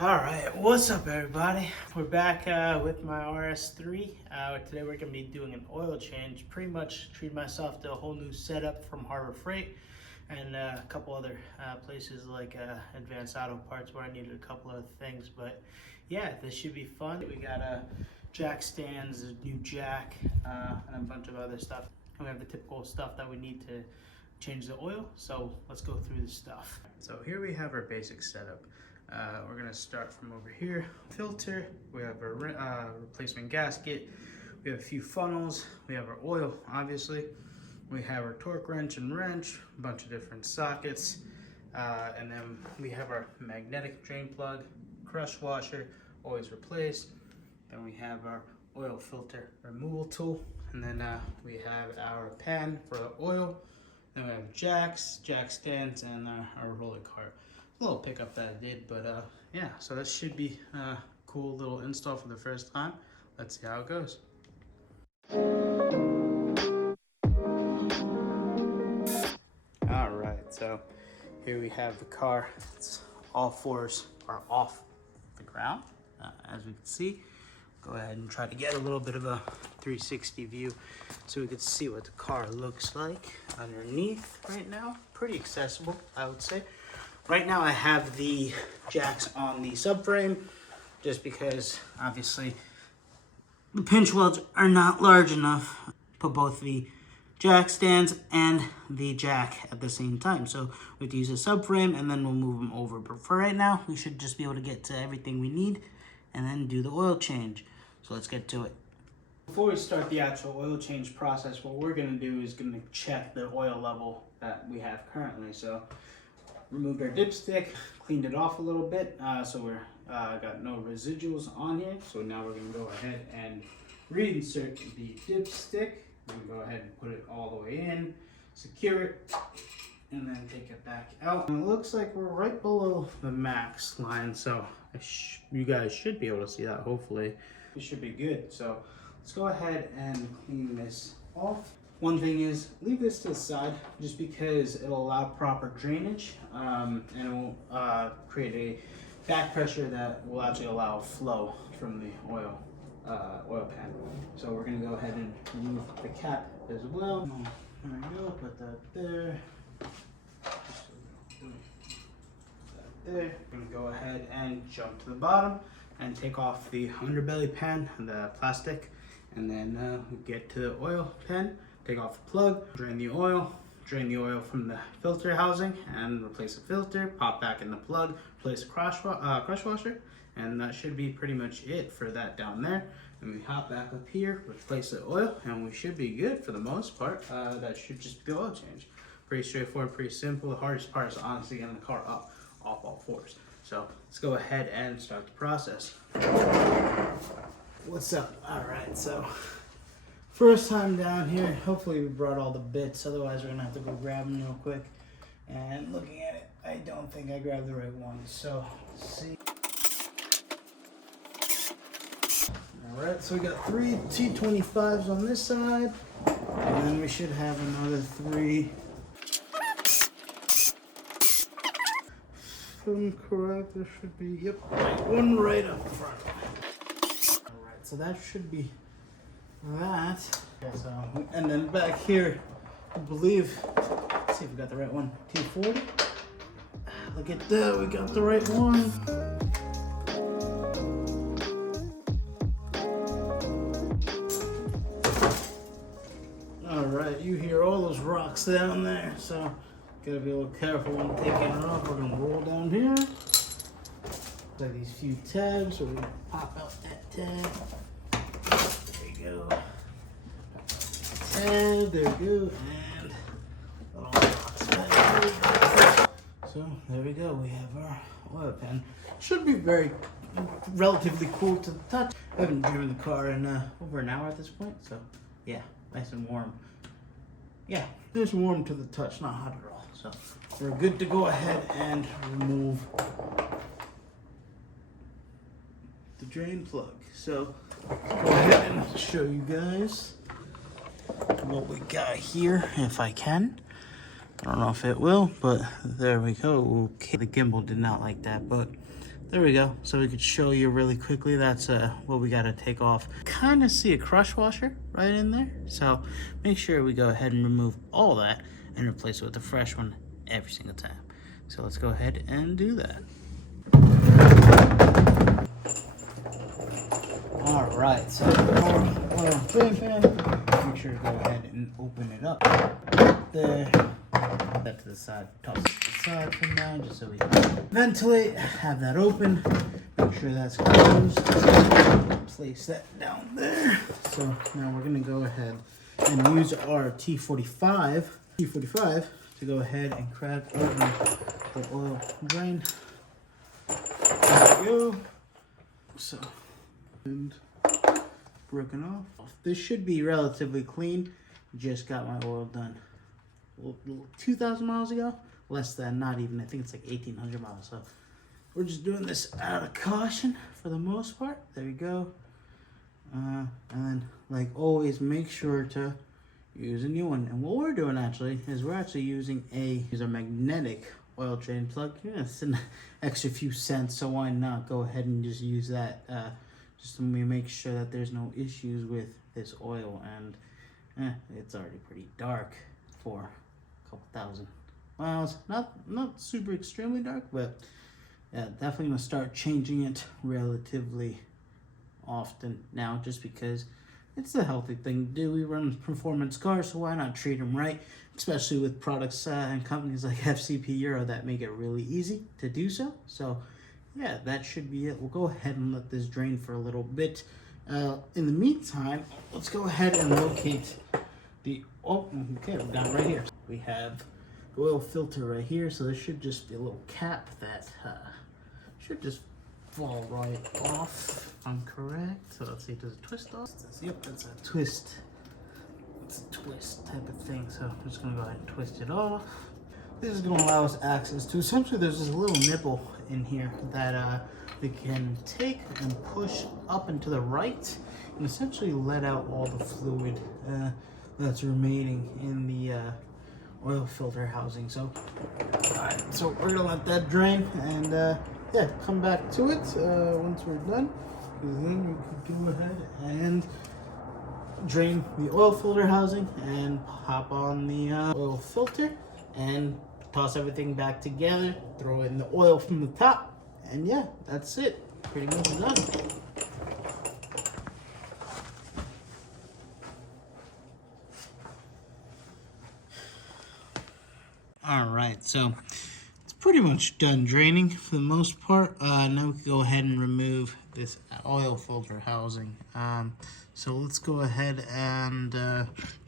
All right, what's up everybody? We're back with my RS3. Today we're gonna be doing an oil change. Pretty much treated myself to a whole new setup from Harbor Freight and a couple other places like Advanced Auto Parts where I needed a couple other things. But yeah, this should be fun. We got jack stands, a new jack, and a bunch of other stuff. And we have the typical stuff that we need to change the oil. So let's go through the stuff. So here we have our basic setup. We're gonna start from over here. Filter, we have our replacement gasket, we have a few funnels, we have our oil, obviously. We have our torque wrench and wrench, a bunch of different sockets. And then we have our magnetic drain plug, crush washer, always replaced. Then we have our oil filter removal tool. And then we have our pan for the oil. Then we have jacks, jack stands, and our roller cart. A little pickup that I did, but yeah, so that should be a cool little install for the first time. Let's see how it goes. All right, so here we have the car. It's all fours are off the ground, as we can see. Go ahead and try to get a little bit of a 360 view so we can see what the car looks like underneath right now. Pretty accessible, I would say. Right now I have the jacks on the subframe just because obviously the pinch welds are not large enough to put both the jack stands and the jack at the same time. So we have to use a subframe and then we'll move them over. But for right now, we should just be able to get to everything we need and then do the oil change. So let's get to it. Before we start the actual oil change process, what we're gonna do is gonna check the oil level that we have currently. So removed our dipstick, cleaned it off a little bit, so we're got no residuals on here. So now we're gonna go ahead and reinsert the dipstick. We're gonna go ahead and put it all the way in, secure it, and then take it back out. And it looks like we're right below the max line, so you guys should be able to see that. Hopefully, we should be good. So let's go ahead and clean this off. One thing is, leave this to the side just because it'll allow proper drainage and it will create a back pressure that will actually allow flow from the oil pan. So we're going to go ahead and remove the cap as well. There we go, put that there. There. We're going to go ahead and jump to the bottom and take off the underbelly pan, the plastic, and then get to the oil pan. Take off the plug, drain the oil from the filter housing and replace the filter, pop back in the plug, replace the crush washer, and that should be pretty much it for that down there. And we hop back up here, replace the oil, and we should be good for the most part. That should just be the oil change. Pretty straightforward, pretty simple. The hardest part is honestly getting the car up off all fours. So let's go ahead and start the process. What's up? All right, so first time down here. Hopefully we brought all the bits, otherwise we're gonna have to go grab them real quick. And looking at it, I don't think I grabbed the right one, so let's see. All right, so we got 3 T25s on this side, and then we should have another 3. If I'm correct, there should be, yep, one right up front. All right, so that should be that. Okay, so, and then back here, I believe, let's see if we got the right one. T40. Look at that, we got the right one. All right, you hear all those rocks down there, so gotta be a little careful when taking it off. We're gonna roll down here. Like these few tabs, so we pop out that tab. There you go. And there we go. And all rocks back. So there we go. We have our oil pan. Should be very relatively cool to the touch. I haven't driven the car in over an hour at this point, so yeah, nice and warm. Yeah, it's warm to the touch, not hot at all. So we're good to go ahead and remove the drain plug. So go ahead and show you guys what we got here, if I can. I don't know if it will, but there we go. Okay, the gimbal did not like that, but There we go. So we could show you really quickly. That's what we got to take off. Kind of see a crush washer right in there. So make sure we go ahead and remove all that and replace it with a fresh one every single time. So let's go ahead and do that. All right, so our oil drain pan, make sure to go ahead and open it up there. Put that to the side, toss it to the side for now, just so we can ventilate. Have that open, make sure that's closed. Place that down there. So now we're gonna go ahead and use our T45 to go ahead and crack open the oil drain. There we go. So, and broken off. This should be relatively clean. Just got my oil done 2,000 miles ago. Less than, not even. I think it's like 1,800 miles. So we're just doing this out of caution for the most part. There we go. And then, like always, make sure to use a new one. And what we're doing actually is we're actually using a magnetic oil drain plug. Yeah, it's an extra few cents, so why not go ahead and just use that, just to make sure that there's no issues with this oil. And it's already pretty dark for a couple thousand miles. Not super extremely dark, but yeah, definitely gonna start changing it relatively often now, just because it's a healthy thing to do. We run performance cars, so why not treat them right? Especially with products and companies like FCP Euro that make it really easy to do so. So yeah, that should be it. We'll go ahead and let this drain for a little bit. In the meantime, let's go ahead and locate the, okay, we got it right here. We have the oil filter right here, so there should just be a little cap that should just fall right off, if I'm correct. So let's see, does it twist off? Yep, that's a twist. It's a twist type of thing, so I'm just gonna go ahead and twist it off. This is gonna allow us access to, essentially there's this little nipple in here that we can take and push up and to the right and essentially let out all the fluid that's remaining in the oil filter housing. So, alright, so we're gonna let that drain and yeah, come back to it once we're done. And then we can go ahead and drain the oil filter housing and hop on the oil filter and toss everything back together, throw in the oil from the top, and yeah, that's it. Pretty much done. All right, so it's pretty much done draining for the most part. Now we can go ahead and remove this oil filter housing. So let's go ahead and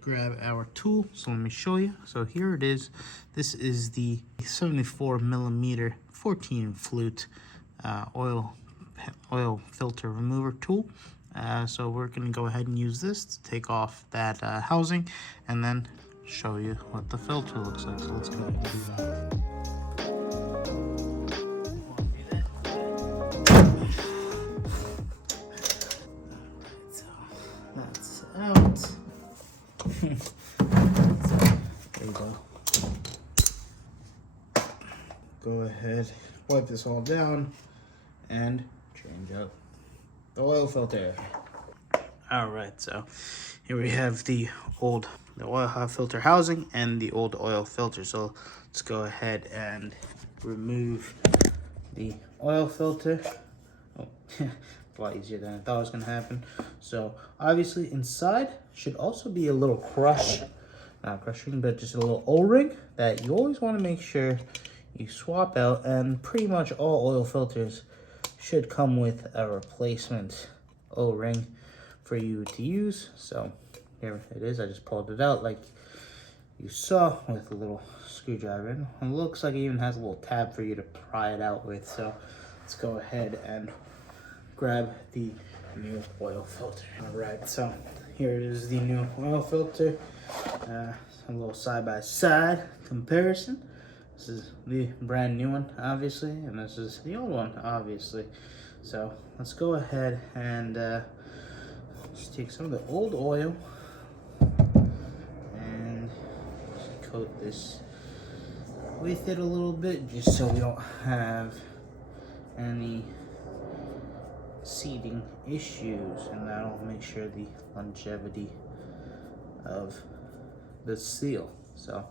grab our tool. So let me show you. So here it is. This is the 74mm 14 flute oil filter remover tool. So we're going to go ahead and use this to take off that housing and then show you what the filter looks like. So let's go ahead and do that. That's out. There you go. Go ahead, wipe this all down, and change out the oil filter. All right, so here we have the oil filter housing and the old oil filter. So let's go ahead and remove the oil filter. Oh, a lot easier than I thought was gonna happen. So obviously inside should also be a little not crushing, but just a little O-ring that you always want to make sure you swap out, and pretty much all oil filters should come with a replacement O-ring for you to use. So here it is. I just pulled it out like you saw with a little screwdriver. And it looks like it even has a little tab for you to pry it out with. So let's go ahead and grab the new oil filter. All right, so here it is, the new oil filter. A little side-by-side comparison. This is the brand new one, obviously, and this is the old one, obviously. So let's go ahead and just take some of the old oil and just coat this with it a little bit, just so we don't have any seating issues, and that'll make sure the longevity of the seal. So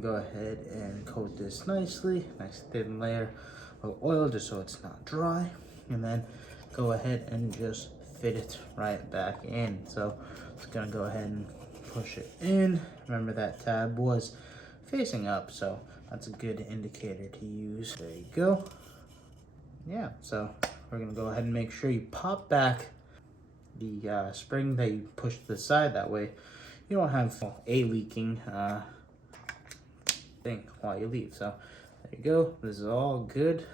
go ahead and coat this nicely, nice thin layer of oil just so it's not dry, and then go ahead and just fit it right back in. So it's gonna go ahead and push it in. Remember that tab was facing up, so that's a good indicator to use. There you go. Yeah, so we're gonna go ahead and make sure you pop back the spring that you push to the side. That way you don't have a leaking thing while you leave. So there you go. This is all good.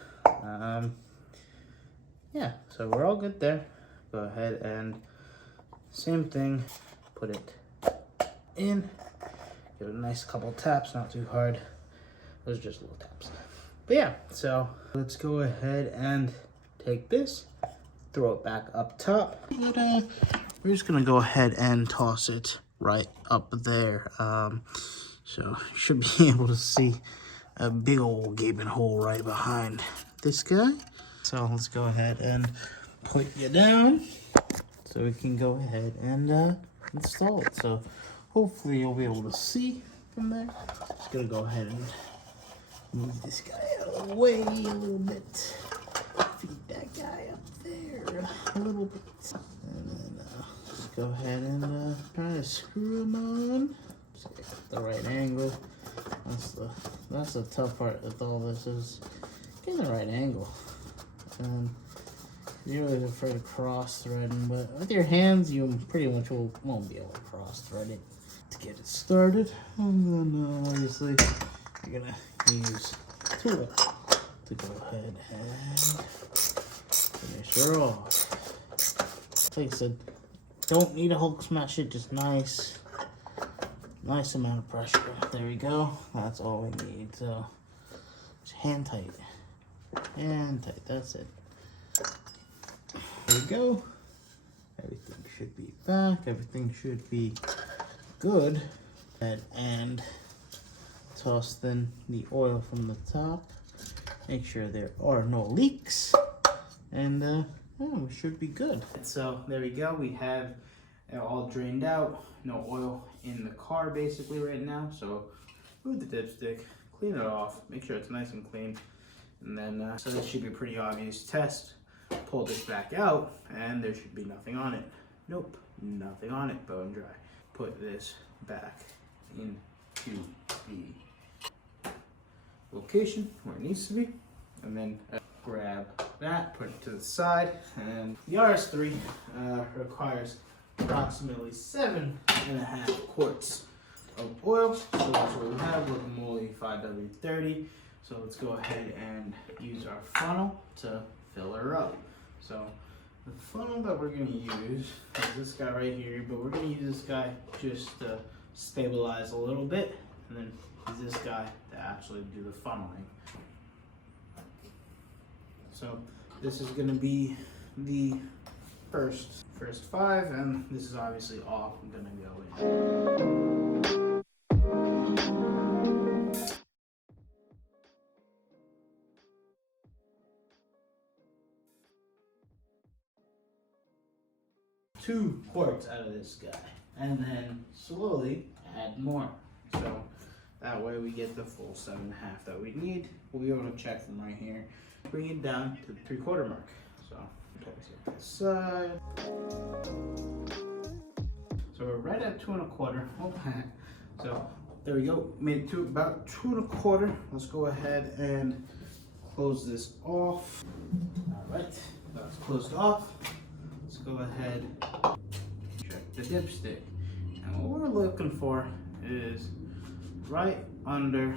Yeah, so we're all good there. Go ahead and same thing, put it in. Give it a nice couple taps, not too hard. Those are just little taps. But yeah, so let's go ahead and take this, throw it back up top. We're just gonna go ahead and toss it right up there. So you should be able to see a big old gaping hole right behind this guy. So let's go ahead and put you down so we can go ahead and install it. So hopefully you'll be able to see from there. Just gonna go ahead and move this guy out of the way a little bit. Feed that guy up there a little bit. And then just go ahead and try to screw him on. So get the right angle. That's the tough part with all this, is getting the right angle. And you're really afraid of cross threading, but with your hands you pretty much won't be able to cross thread it to get it started. And then obviously you're gonna use a tool to go ahead and finish her off. Like I said, don't need a Hulk smash it, just nice amount of pressure. There we go. That's all we need. So just hand tight. Hand tight. That's it. There we go. Everything should be back. Everything should be good. And toss then the oil from the top. Make sure there are no leaks. And yeah, we should be good. So there we go. We have it all drained out. No oil in the car basically right now. So move the dipstick, clean it off, make sure it's nice and clean. And then, so this should be a pretty obvious test. Pull this back out and there should be nothing on it. Nope, nothing on it, bone dry. Put this back into the location where it needs to be. And then grab that, put it to the side. And the RS3 requires approximately 7.5 quarts of oil. So that's what we have with the Moly 5W30. So let's go ahead and use our funnel to fill her up. So the funnel that we're going to use is this guy right here, but we're going to use this guy just to stabilize a little bit, and then use this guy to actually do the funneling. So this is going to be the first 5, and this is obviously all going to go in. Two quarts out of this guy, and then slowly add more. So that way we get the full 7.5 that we need. We'll be able to check from right here, bring it down to the 3/4 mark. So place it this side. So we're right at 2 1/4. So there we go. Made it to about 2 1/4. Let's go ahead and close this off. All right, that's closed off. Let's go ahead, check the dipstick. And what we're looking for is right under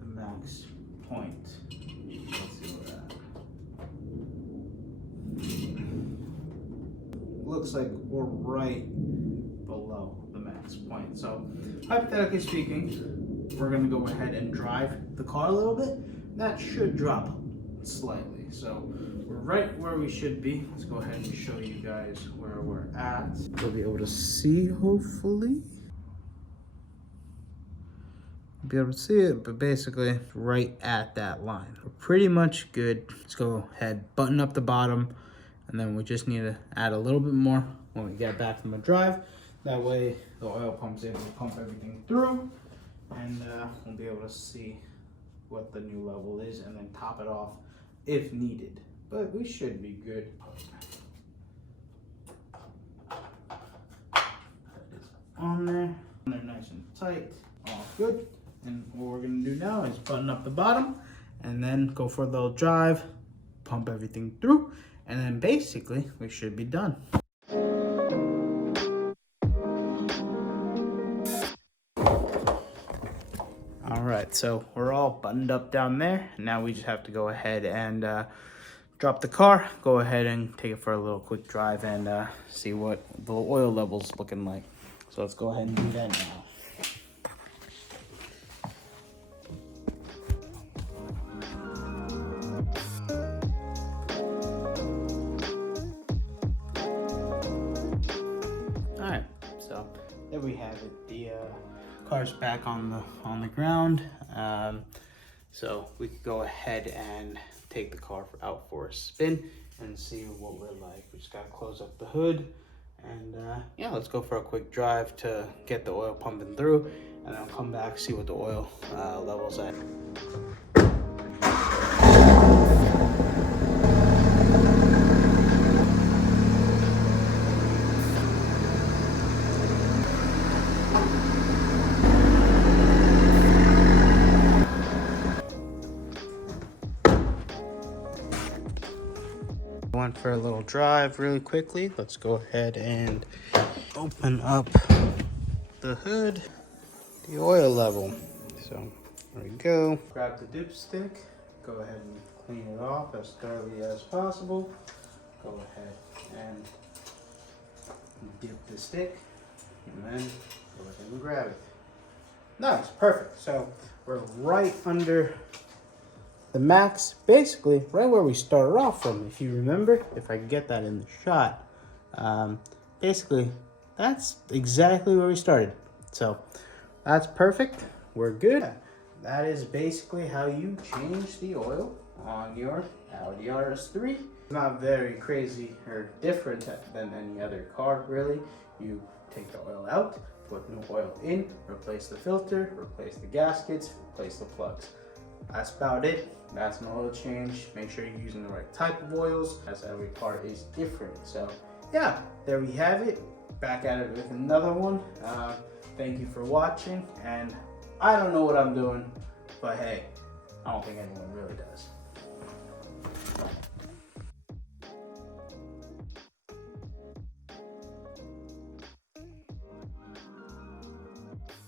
the max point. Let's see what that looks like. We're right below the max point. So hypothetically speaking, we're gonna go ahead and drive the car a little bit. That should drop slightly. So we're right where we should be. Let's go ahead and show you guys where we're at. You'll be able to see, hopefully. be able to see it, but basically right at that line. We're pretty much good. Let's go ahead, button up the bottom, and then we just need to add a little bit more when we get back from the drive. That way the oil pump's able to pump everything through, and we'll be able to see what the new level is and then top it off if needed. But we should be good. That is on there. They're nice and tight, all good. And what we're gonna do now is button up the bottom and then go for a little drive, pump everything through, and then basically we should be done. All right, so we're all buttoned up down there. Now we just have to go ahead and drop the car, go ahead and take it for a little quick drive and see what the oil level's looking like. So let's go ahead and do that now. All right, so there we have it. The car's back on the ground. So we could go ahead and take the car out for a spin and see what we're like. We just gotta close up the hood and yeah, let's go for a quick drive to get the oil pumping through, and then I'll come back, see what the oil level's at. Went for a little drive really quickly. Let's go ahead and open up the hood, the oil level. So there we go. Grab the dipstick, go ahead and clean it off as thoroughly as possible. Go ahead and dip the stick and then go ahead and grab it. Nice, perfect. So we're right under the max, basically right where we started off from. If you remember, if I could get that in the shot, basically that's exactly where we started. So that's perfect, we're good. That is basically how you change the oil on your Audi RS3. It's not very crazy or different than any other car really. You take the oil out, put new oil in, replace the filter, replace the gaskets, replace the plugs. That's about it. That's an oil change. Make sure you're using the right type of oils, as every car is different. So yeah, there we have it. Back at it with another one. Thank you for watching, and I don't know what I'm doing, but hey, I don't think anyone really does.